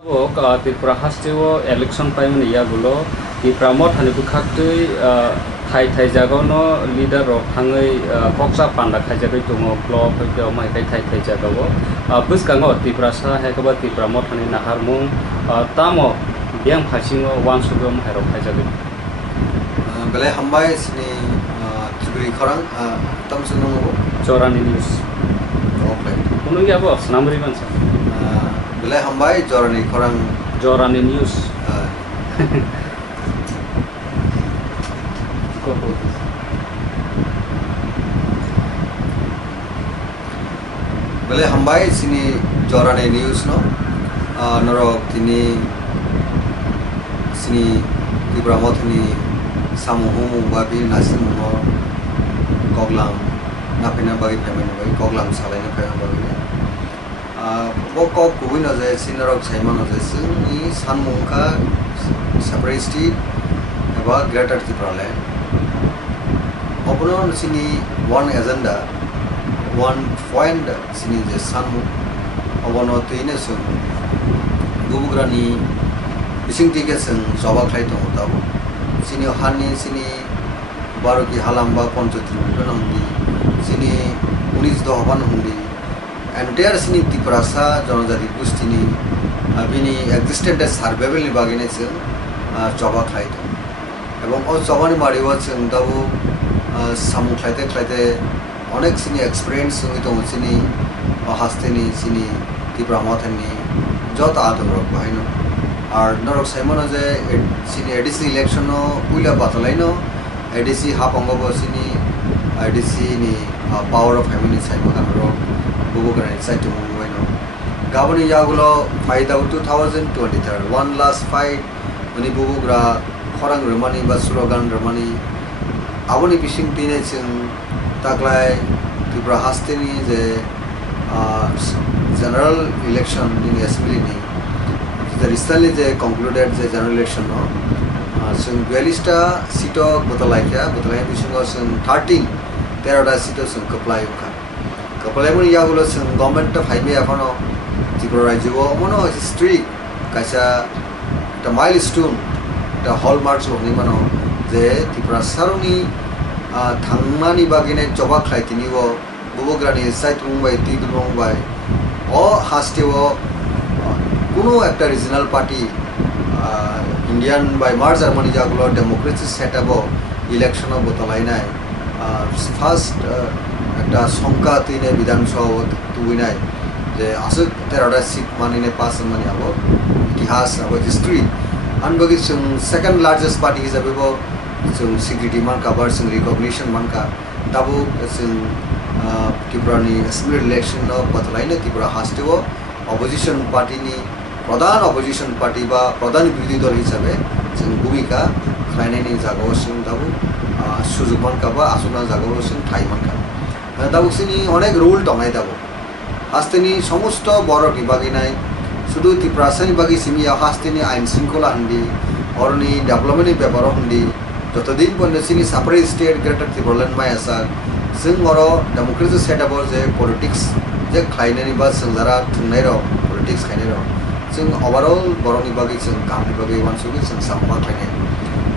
Tipra hastiwo election time ni yagulo Tipra mothani bukhaktui thai jagono leader rok thangai koksa panda khaijabai tongo block hoike mai thai jagao buskango Tipra sa haikaba Tipra mothani naharmung tamo biang phasingo wansugo mairok khaijabai bele hambai sini Triburi khorang tamsung no Jorani news okay kunung ya bos namri mansa bele hambai Jorani news bele hambai sini Jorani news no norok tini sini Tipra mothani samuhumu babi nasimuno koglam napina bagi family bagi koglam salai na family bagi bokok kuwin aja sinarok saimon aja sini sanmungka separatist eba greater Tipra land openon sini one agenda one point sini je sanmu obono tuine sung gubugrani bising tike sung joba khai to tabo sini hani sini baroki halamba ponchotri bipanandi sini 19 dohaban hundi entire sini Tipra sa jonojati gustini bini existent as survival ni bagine sung joba khai to ebong o jobani mariwa sung tabo samu khlaite onek sini experience sungi to sini hasteni sini Tipra mothani jota adorok baino আর নরক সাইমন যে সিনি ADC election উইলা বাতলাইনো ADC হাফ অঙ্গব সিনি ADC নি পাওয়ার অফ ফ্যামিলি সাইমন আমরা বুবুকরানি সাইট মুবাইনো গাবনি ইয়াগুলো ফাইদা 2023 ওয়ান লাস্ট ফাইট উনি বুবুকরা খরাং রমানি বা স্লোগান রমানি আবনি বিশিং তিনে চিং তাকলাই Tipra হাস্তেনি যে জেনারেল ইলেকশন ইন অ্যাসেম্বলি নি recently they concluded the general election no so 42 ta sito botalai bisingo sung 13 ta sito sung kaplai mun ya gulo sung government ta phaibe akono Tipra rajyo mono strict kaisa ta milestone ta hallmarks loni mano je Tipra saruni thangmani bagine joba khlaitini wo bubograni site mumbai tidul mumbai o hastewo কোনো একটা regional party Indian by মার্জার মানে যাগুলো democracy set up election বতলাই নাই first একটা সংখ্যা তিনে বিধানসভা তুই নাই যে আসে 13টা সিট মানিনে পাস মানে আবো ইতিহাস আবো হিস্ট্রি আনবগি जों সেকেন্ড লার্জেস্ট পার্টি হিসাবে जों সিকিউরিটি মানকা বার जों রিকগনিশন মানকা দাবো जों Tiprani অ্যাসেম্বলি ইলেকশন বতলাই না Tipra হাস্টেও অপোজিশন পার্টি নি প্রধান অপোজিশন পার্টি বা প্রধান বিরোধী দল হিসাবে जों ভূমিকা খাইনাইনি জাগাও जों দাবো সুযোগ মানকা বা আসনা জাগাও जों ঠাই মানকা দাবো সিনি অনেক রুল টঙাই দাবো হাস্তেনি সমস্ত বড় বিভাগে নাই শুধু Tipra সানি বাগি সিমিয়া হাস্তেনি আইন শৃঙ্খলা হন্দি অরনি ডেভেলপমেন্টনি ব্যাপার হন্দি যতদিন পর্যন্ত সিনি সাপারেট স্টেট গ্রেটার Tipra ল্যান্ড মাই আসা जों অর ডেমোক্রেসি সেটআপ যে পলিটিক্স যে খাইনানি বা जों যারা থুনাই র পলিটিক্স খাইনাই র जों ओवरऑल बरनि बागै जों गामनि बागै वानसुगि जों साममा खायनाय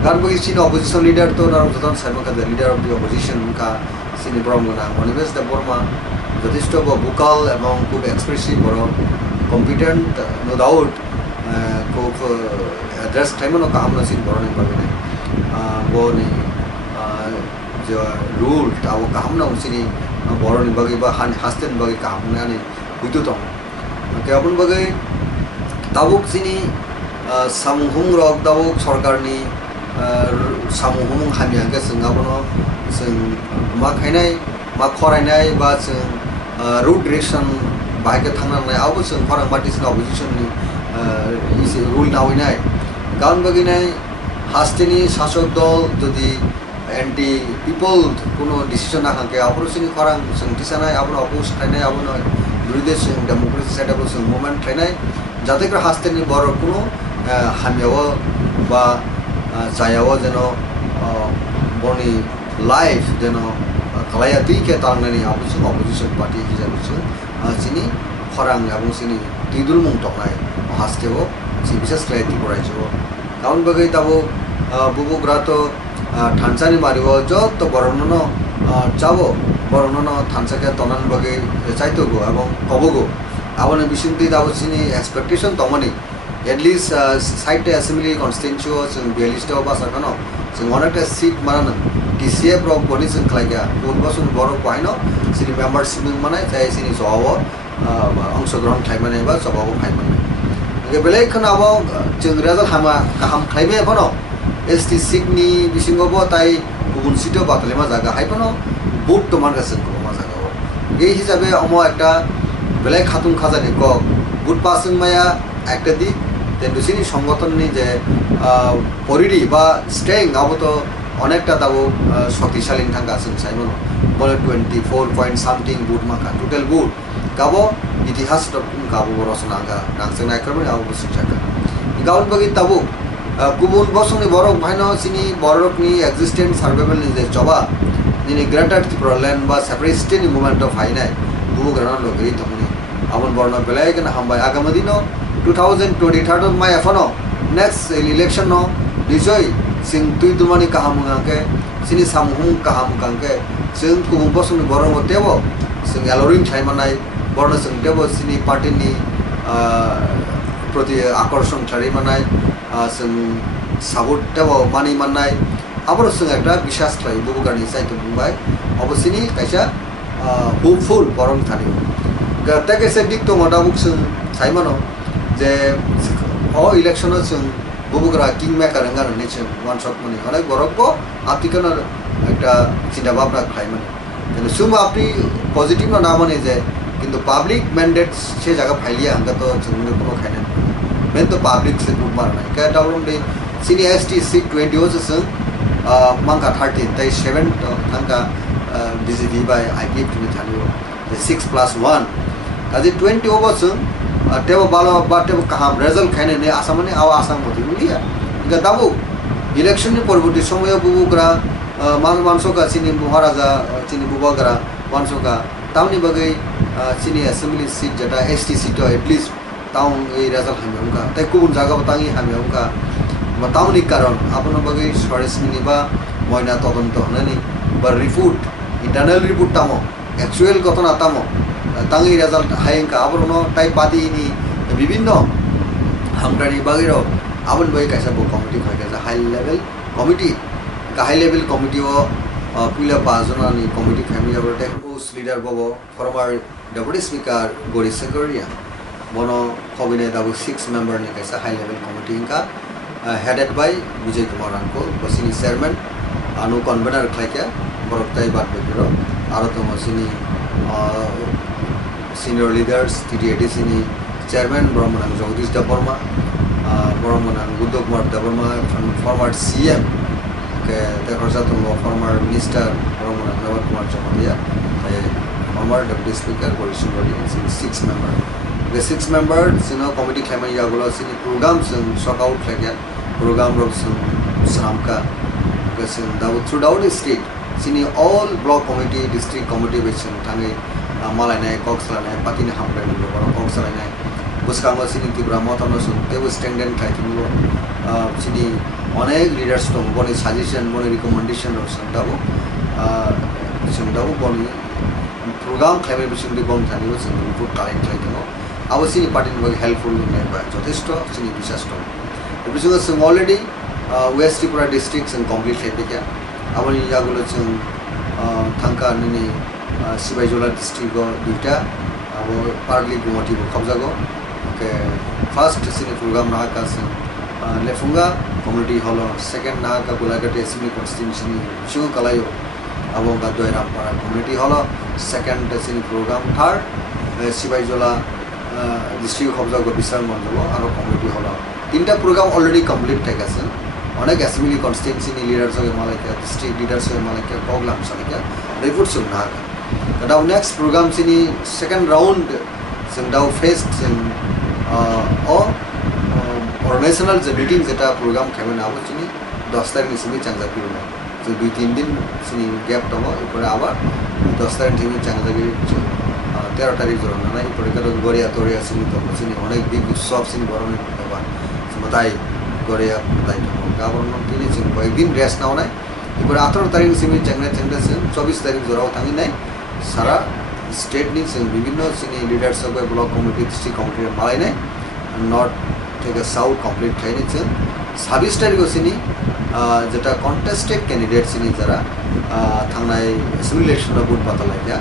गान बागै सिनि अपोजिशन लीडर तो नाम जतन साइमन का लीडर ऑफ द अपोजिशन का सिनि ब्रह्मना मनिबेस देबबर्मा যথেষ্ট ভোকাল এবং খুব এক্সপ্রেসিভ বড় কম্পিটেন্ট নো ডাউট খুব অ্যাড্রেস টাইমনো কামনা সিন বরনি বাগै বনি যে রুল তাও কামনা সিনি বরনি বাগै বা হাস্তেন বাগै কামনা नि हुइतो दं केबन बागै दाबुक सिनी सामुहुं रक दाबुक सरकारनि सामुहुं हामियाखै जों गाबनो जों मा खायनाय मा खरायनाय बा जों रुट डिरेक्शन बाहायके थांनांनाय आवबो जों फरां पार्टिसनि अपोजिशननि रुल नावैनाय गान बागिनाय हास्तेनि शासक दल যদি एंटी पिपल কোনো ডিসিশন না থাকে অপরসিনি ফরাং जों টিসানাय আবনো অপোজ খায়নাय আবনো বিরোধী जों डेमोक्रेसि सेटआप जों मुभमेंट खायनाय যাতে করে হাস্তেনি বড় কোনো হামিয়াও বা জায়াও যেন বনি লাইফ যেন kalaya tike tangnani opposition party hisabe sini khorang abong sini tidul mung tongnai hasteo si bisas klai Tipra jo kaun bagai tabo bubugra to thansani maribo jotto boronono chabo boronono thansake tonan bagai chaito go ebong kobogo abone bisinti tabo sini expectation tomoni at least site assembly constituency sing 42 ta ba sakano sing onekta seat marana TCA pro boni sing klaiga purbosun boro paino sini membership manai chai sini jobo অংশগ্রহণ খাইমানে বা জবাবো খাইমানে বেলেগ খন আবো जों result हामा गाहाम खाइमे फनो ST सिगनि बिसिंगबो ताई गुबुन सिटो बातलेमा जागा हाइफनो बुट तमान गासो मा जागा এই হিসাবে অমো একটা বেলেগ খাতুন খাজানি ক বুট পাসিং মায়া একটা দিক তেন্ডুসিনি সংগঠননি যে পরিডি বা স্ট্রেং আবো তো অনেকটা তাবো শক্তিশালী থাকা আছে সাইমন বলে 24 পয়েন্ট সামথিং বুট মাকা টোটাল বুট গাবো ইতিহাস গাবো রচনা গা নাংসং নাইক্রমে আবো সিচাকা গাউন বগি তাবো গুবুন বসংনি বরক ভাইনো সিনি বরকনি এক্সিস্টেন্ট সার্ভাইভাল নি যে জবা নিনি গ্রেটার ত্রিপুরা ল্যান্ড বা সেপারেটিস্ট মুভমেন্ট অফ হাইনাই বুবু গ্রানা লগই তমনি আবন বর্ণ বেলাই কেন হামবাই আগামী দিনো 2023 মাই এফনো নেক্সট ইলেকশন নো বিজয় সিং তুই তুমানি কাহামুঙ্গাকে সিনি সামহুং কাহামুঙ্গাকে সিং কুবুং বসংনি বরং তেবো সিং এলোরিং খাইমানাই বর্ণ সিং তেবো সিনি পার্টিনি প্রতি আকর্ষণ ছাড়ি মানাই সিং সাপোর্ট তেবো মানি মানাই আবার সিং একটা বিশ্বাস খাই বুবুগানি চাইতো বুংবাই অবশ্যই কাইসা হোপফুল বরং থানি তাকে সে দিক তো মোটামুক সিং সাইমানো যে ইলেকশনও সিং বুবুগরা কিং মেকার এঙ্গার নিচে ওয়ান শট মানে অনেক বরক্ব আপ্তিকানোর একটা চিন্তা ভাবনা খাই মানে কিন্তু সুম আপনি পজিটিভ না মানে যে কিন্তু পাবলিক ম্যান্ডেট সে জায়গা ফাইলিয়া আমরা তো কোনো খাই না মেন তো পাবলিক সে বুট মার নাই কে ডাউন দে সিনি এসটি সিট 20 হচ্ছে সিং মাংকা 13 তাই 7 থাঙ্কা ডিজিডি বাই আইপিএফ তুমি থানিও 6+1 কাজে 20 ওভার সিং টেবো ভালো বা টেবো কাহাম রেজাল্ট খাইনে নে আসামনে আও আসাম মতি বুলিয়া ইকা দাবু ইলেকশনের পরবর্তী সময়ে বুবুকরা মানসকা চিনি মহারাজা চিনি বুবাগরা মানসকা তাউনি বাগৈ চিনি অ্যাসেম্বলি সিট যেটা এসটি সিট এটলিস্ট তাউন এই রেজাল্ট হামিয়ঙ্কা তাই কুবুন জায়গা তাঙি হামিয়ঙ্কা বা তাউনি কারণ আপনার বাগৈ সরেসমিনি বা ময়না তদন্ত হনানি বা রিপোর্ট ইন্টারনাল রিপোর্ট তামো অ্যাকচুয়াল ঘটনা তামো তাঙি রেজাল্ট হাইঙ্কা আবরনো টাইপ বাদিনি বিভিন্ন হামটানি বাগিরো আবন বই কাইসা বো কমিটি হয় কাইসা high level committee high level কমিটিও পুইলা 5 জনানি কমিটি ফ্যামিলি আবার টেক পোস্ট লিডার ববো ফরমার ডেপুটি স্পিকার গরি সেক্রেটারিয়া বনো খবিনে দাবু 6 মেম্বার নি কাইসা হাই লেভেল কমিটি ইনকা হেডেড বাই বিজয় কুমার আঙ্কো বসিনি চেয়ারম্যান আনু কনভেনার খাইকা বরকতাই বাদ বেকিরো আরো তো মসিনি senior leaders TTAD sini chairman Brahmanan Jagdish Debbarma Brahmanan Kumar Debbarma former CM ke dekorsa tongo former minister Brahmanan Kumar Chamadia former deputy speaker Boris sini 6 member the 6 member sino committee khama yagulo sini program sing shock out lagya program rob sing snam ka sing throughout the state sini all block committee district committee which thangi মালাইনাই কক্সলাইনাই পাতিনি হামলাইনি বড় কক্সলাইনাই বুসকাঙ্গো সিনি ত্রিপুরা মথা নসুন তেবু standard খাইতিনিবো সিনি অনেক leaders দं বনি suggestion বনি recommendation সোंदाबो বনি programme খাইবে বিসিংদি বন থানিবো जों input collect খাইতিনো আবো সিনি পার্টিনি বগে helpful নাই বা যথেষ্ট সিনি বিশ্বাস দं বিসিংও जों অলরেডি ওয়েস্ট ত্রিপুরা ডিস্ট্রিক্ট जों কমপ্লিট খাইবেকা আবনি ইয়াগুলো जों থাঙ্কা নিনি सिबाइजला डिस्ट्रिक्ट दुईटा अब पार्टली गुवाहाटी कब्जागो के फर्स्ट सिनी प्रोग्राम नाहाका सिं लेफुंगा कम्युनिटी हॉल सेकेंड नाहाका गोलाघाटी एसेंबली कन्स्टिट्यूशन सिंह कलायो अब गादोय रामपारा कम्युनिटी हॉल सेकेंड सिनी प्रोग्राम थर्ड सिबाइजला डिस्ट्रिक्ट कब्जागो विशाल मंडल और कम्युनिटी हॉल तीनटा प्रोग्राम अलरेडी कमप्लीट थाकासिन अनेक एसेंबली कन्स्टिट्यूशन लिडार्स मालायका डिस्ट्रिक्ट लिडार्स मालायका प्रॉब्लेम सालायका रिपोर्ट जों नाहाका दाउ नेक्स्ट प्रोग्राम सिनी सेकेंड राउंड जों दाउ फेस्ट जों अर्गेनाइजेशनल जे मीटिंग जेटा प्रोग्राम खाइमोन आबो सिनी 10 तारिखनि सिमी चांजापिरो जो 2-3 दिन सिनी गैप दङ एपरे आबार 10 तारिखनि चांजागि 13 তারিখ জোরানো নাই পরীক্ষাটা গড়িয়া তরিয়া চিনি তো চিনি অনেক বিগ উৎসব চিনি বরণের ব্যাপার মতাই গড়িয়া মতাই গাবন তিনি চিনি কয়েকদিন রেস্ট নাও নাই এরপরে 18 তারিখ চিনি চেংরা চেংরা চিনি 24 তারিখ জোরাও থাকি নাই সারা স্টেট নি চিনি বিভিন্ন চিনি লিডার্স সব ব্লক কমিটি ডিস্ট্রিক্ট কমিটি মালাই নাই নর্থ থেকে সাউথ কমপ্লিট খাই নিচ্ছে 26 তারিখও চিনি যেটা কন্টেস্টেড ক্যান্ডিডেট চিনি যারা থানায় অ্যাসেম্বলি ইলেকশনে ভোট পাতা লাগিয়া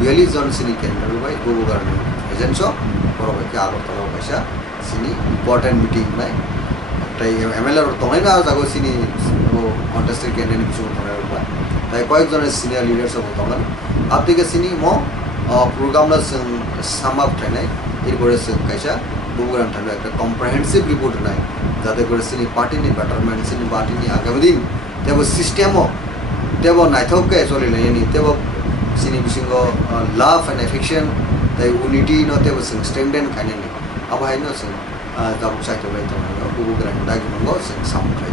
42 জন চিনি ক্যান্ডিডেট বাই গবু কারণে এজেন্টস বড়বাইকে আগরতলা পয়সা চিনি ইম্পর্টেন্ট মিটিং নাই তাই MLA তমাই না যাগো চিনি কন্টেস্টেড ক্যান্ডিডেট কিছু তমাই তাই কয়েকজনের সিনিয়র লিডার্স হবো তখন আপদিকে চিনি প্রোগ্রামটা সামাপ ঠাই এরপরে কাইসা বগুড়ান ঠান্ডা একটা কম্প্রিহেন্সিভ রিপোর্ট নাই যাতে করে চিনি পার্টিনি বেটারমেন্ট চিনি পার্টিনি আগামী দিন তেব সিস্টেমও তেব নাইথকে চলিলে এনি তেব চিনি বিসঙ্গ লাভ এন্ড এফেকশন তাই ইউনিটি ন তেব স্ট্রেংথেন খাইনি আবাই ন जों गाबु साइटलाय दङ बগুড়ান दागिमंगो जों सामखाय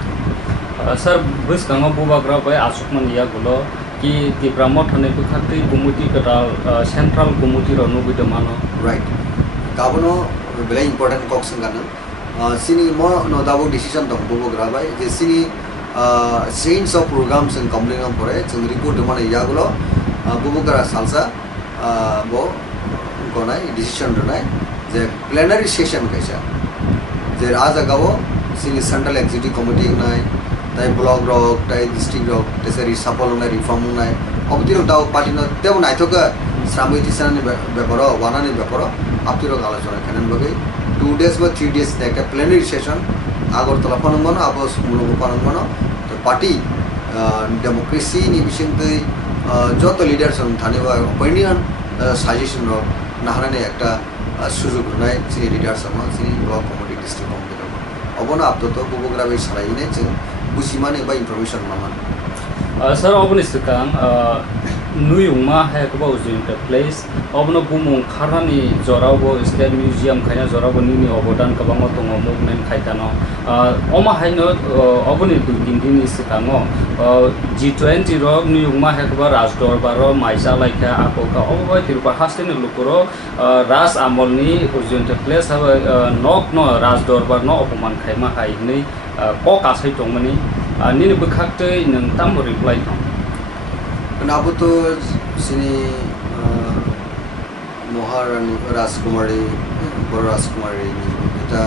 सर बसगाङाव बुबाग्रा बाय आसुकमन यागुलो कि तिप्रा मथानि बुखारथै गुमुति कटाल सेंट्रल गुमुति र नुबिद मानो राइट गाबनो बेला इम्पोर्टेन्ट कक्सन गानो सिनी म नो दाबो डिसिजन दं बुबग्रा बाय जे सिनी change of programs in complain परे जों रिपोर्ट माने यागुलो बुबग्रा सालसा बो गनाय डिसिजन रनाय जे प्लेनारी सेशन कैसा जे आज गावो सिनी सेंट्रल एग्जीक्यूटिव कमिटी नाय ताई ब्लॉक रक ताई डिस्ट्रिक्ट रक तेसरी सफल नाय रिफॉर्म नाय अबतिरो दाव पार्टी न तेव नायथका श्रामिति सानि बेपर वानानि बेपर आपतिरो आलोचना खानेन बगे 2 days বা 3 days একটা প্লেনারি সেশন আগরতলা পানমন আবস মুলুগ পানমন তো পার্টি ডেমোক্রেসি নি বিশিংতে যত লিডারস থানে বা অপিনিয়ন সাজেশন রক নাহারানে একটা সুযোগ নাই চিনি লিডারস আমা চিনি ব্লক কমিটি ডিস্ট্রিক্ট কমিটি অবনা আপতো তো বগুড়া বাই সারাইনে जों बुजिमाने बा इनफरमेशन मामान सर अबनि सिगां नुयुमा हायकबा उजिंट प्लेस अबनो बुमुं खारानि जरावबो स्टेट म्यूजियम खायना जरावबो निनि अबदान गोबां दङ मुभमेन्ट खायतानो अमा हायनो अबनि दुगिंदिनि सिगाङो G20 रो नुयुमा हायकबा राजदरबार रो माइजा लायखा आपोका अबो तिरुपा हास्टेनि लुकुरो राज आमलनि उजिंट प्लेस हाबो नक न राजदरबार न अपमान खायमा हायनि क कासै दंमोनि निनि बखाक्तै नोंताम रिप्लाइ दं नाबो तो सिनी महारानी राजकुमारी बड़ राजकुमारी এটা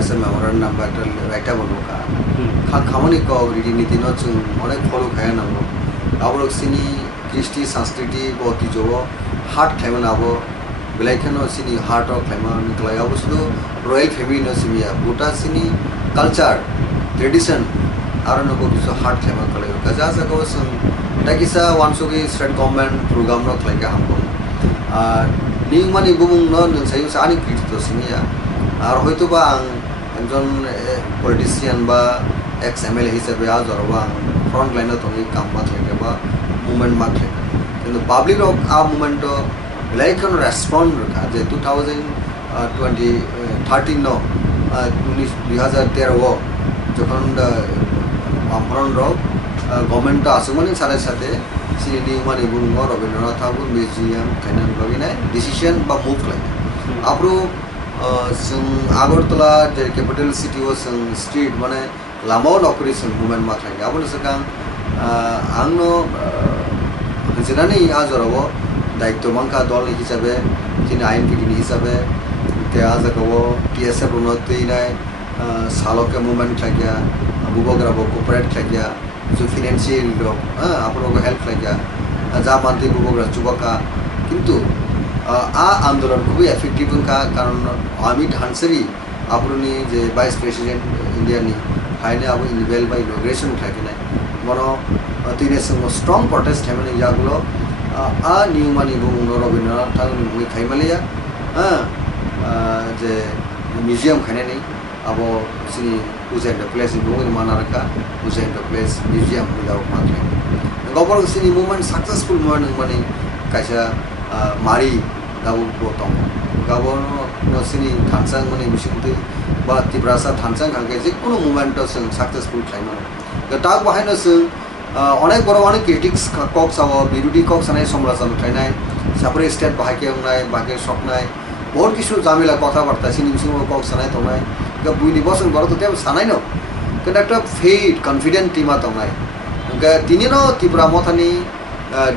এসে মেমোরান্ডাম নাম্বার একটা রাইটা বলকা খামানি ক रीति न जों अनेक फलो खाया नांगौ आबो सिनी कृष्टि संस्कृति बहुत जो हार्ट खायमन आबो बेलायखनो सिनी हार्ट अफ खायमन निकलाय आबो सुदु रॉयल फैमिली न सिमिया बुटा सिनी कल्चर ट्रेडिशन आरो नको बिसो हार्ट खायमन कलाय गजा जागो जों ताकिसा वानसुगि स्टेट गभर्नमेंट प्रोग्राम न खायगा हामगौ निमानि बुमुं न नोंसायु सानि क्रिटितो सिमिया আর হয়তো বা একজন পলিটিশিয়ান বা এক্স MLA হিসেবে আজ অরবা ফ্রন্ট লাইনে তুমি কাম মাথলে বা মুভমেন্ট মাথলে কিন্তু পাবলিক আ মুভমেন্ট লাইকন রেসপন্ড রখা যে 2013 নো 2013 যখন আমরণ রক গভর্নমেন্ট আসুমানি সাথে সাথে সিনি মানে বুঙ্গ রবীন্দ্রনাথ ঠাকুর মিউজিয়াম খাইনান বাগিনায় ডিসিশন বা মুভ লাগে আপরো जों আগরতলা যে ক্যাপিটাল সিটি ও जों স্ট্রিট মানে লামাও নকরি जों মুভমেন্ট মাথায় আবো সকাং आंनो जेनानै आजराव दायित्व मांखा दल हिसाबै दिनै आइनपिडिनि हिसाबै ते आजागाव TSF उन्नतिनाय सालके मुभमेंट खागिया बुबग्राबो कोऑपरेट खागिया जो फाइनेंशियल आपनको हेल्प खागिया जा मानते बुबग्रा चुबाका किंतु आ आंदोलन को भी एफेक्टिव का कारण अमित हांसरी आपनी जे वाइस प्रेसिडेंट इंडिया नि हाइने अब इनवेल बाय इनॉग्रेशन थाकिनाय मनो तिने संग स्ट्रॉंग प्रोटेस्ट हेमने यागुलो आ नियमानि बुंनो रबीन्द्रनाथ ठाकुर मुइ खाइमालिया जे म्यूजियम खाइनानै अब सिनि उजेन द प्लेस इन बुंनो मानारका उजेन द प्लेस म्यूजियम विदाउट माथले गबर सिनि मुभमेंट सक्सेसफुल मुभमेंट माने काइसा मारी दाबो बोतम गाबोनो नसिनी थानसां माने मिसिंते बा तिब्रासा थानसां खांगे जिकुनु मुभमेंट जों सक्सेसफुल खाइमोन दा बाहायनो जों अनेक बर अनेक क्रिटिक्स कक्स आव बिरुदि कक्स आनाय समालोचना खाइनाय সাপরে স্টেট বাহাকে নাই বাকে সকনাय बहुत কিছু জামেলা কথাবার্তা সিনি বিসিং কক সানাय তংनाय गा बुइनि बसं बर तो तेब सानाय न কিন্তু একটা ফেট কনফিডেন্ট টিমা তংनाय गा तिनिनो त्रिपुरा मथानि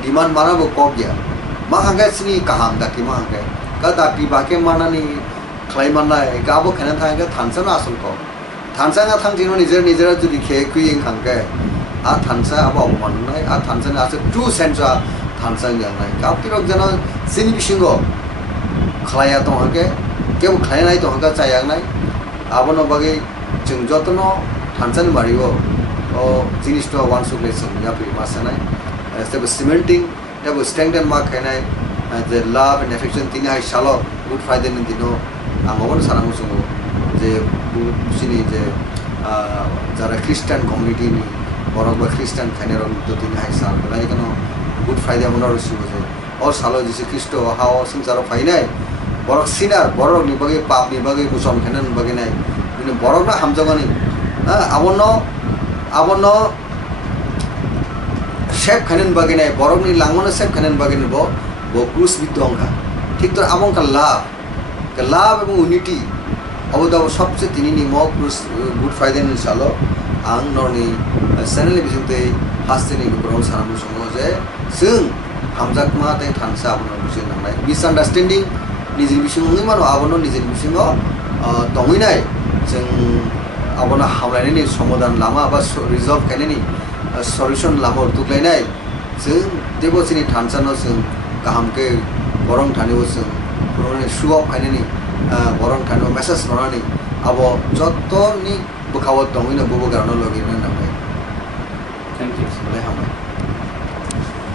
डिमान्ड मानाबो কক गया मा हांगा सिनि काहाम दाकि मा हांगा गा दाकि बाके मानानि ख्लायमानाय गाबो खाना थांगा थानसाना आसल को थानसाना थांजिनो निजेरा जुदि खे कुइं हांगा आ थानसा आबो माननाय आ थानसाना आसे ट्रू सेंस थानसां जानाय गाबतिरक जन सिनि बिसिंगो ख्लाया तंहाके केबो ख्लायनाय तंहागा चायांनाय आबोनो बागै जों जतनो थानसानि बारिगो ओ जिनिसतो वान सुग्लेसन याफि मासानाय स्टेप सिमेंटिंग एबो स्ट्रेंथेन मा खायनाय the love and affection tini hai shalo good friday nin dino amon sarang sungo je sini je jara christian community ni borok ba christian khane ron to tini hai sal lai kono good friday amon ro sugo je or salo jesu christo how sing jara fainai borok sinar borok ni bage pap ni bage muson khanan bage nai ni borok na hamjagani abono chef khanan bage nai borok ni langmona chef khanan bage ni bo क्रूस विद्वंगा ठीक तो आमों का लाभ एवं unity अब तो सबसे तीन निमो क्रूस गुड फ्राइडे नि सालो आं नरनि चैनल बिजोंते हास्ते नि गुबुराव सानामु संगो जे जों हामजाकमा ते थानसा आबनो बुझे नांनाय मिसआन्डारस्टेन्डिं निजे बिसिङै मानो आबनो निजे बिसिङो दङैनाय जों आबनो हामलायनायनि समाधान लामा बा रिजल्भ खायनायनि सल्युशन लामा तुलायनाय जों देबसिनि थानसानो जों गाहाम के बरं थानिबो जों पुरने सुआव फाइनानि बरं थानिबो मेसेज हरनानै आबो जतनि बोखाव दङैनो बोबो गारनो लगिनो नांगौ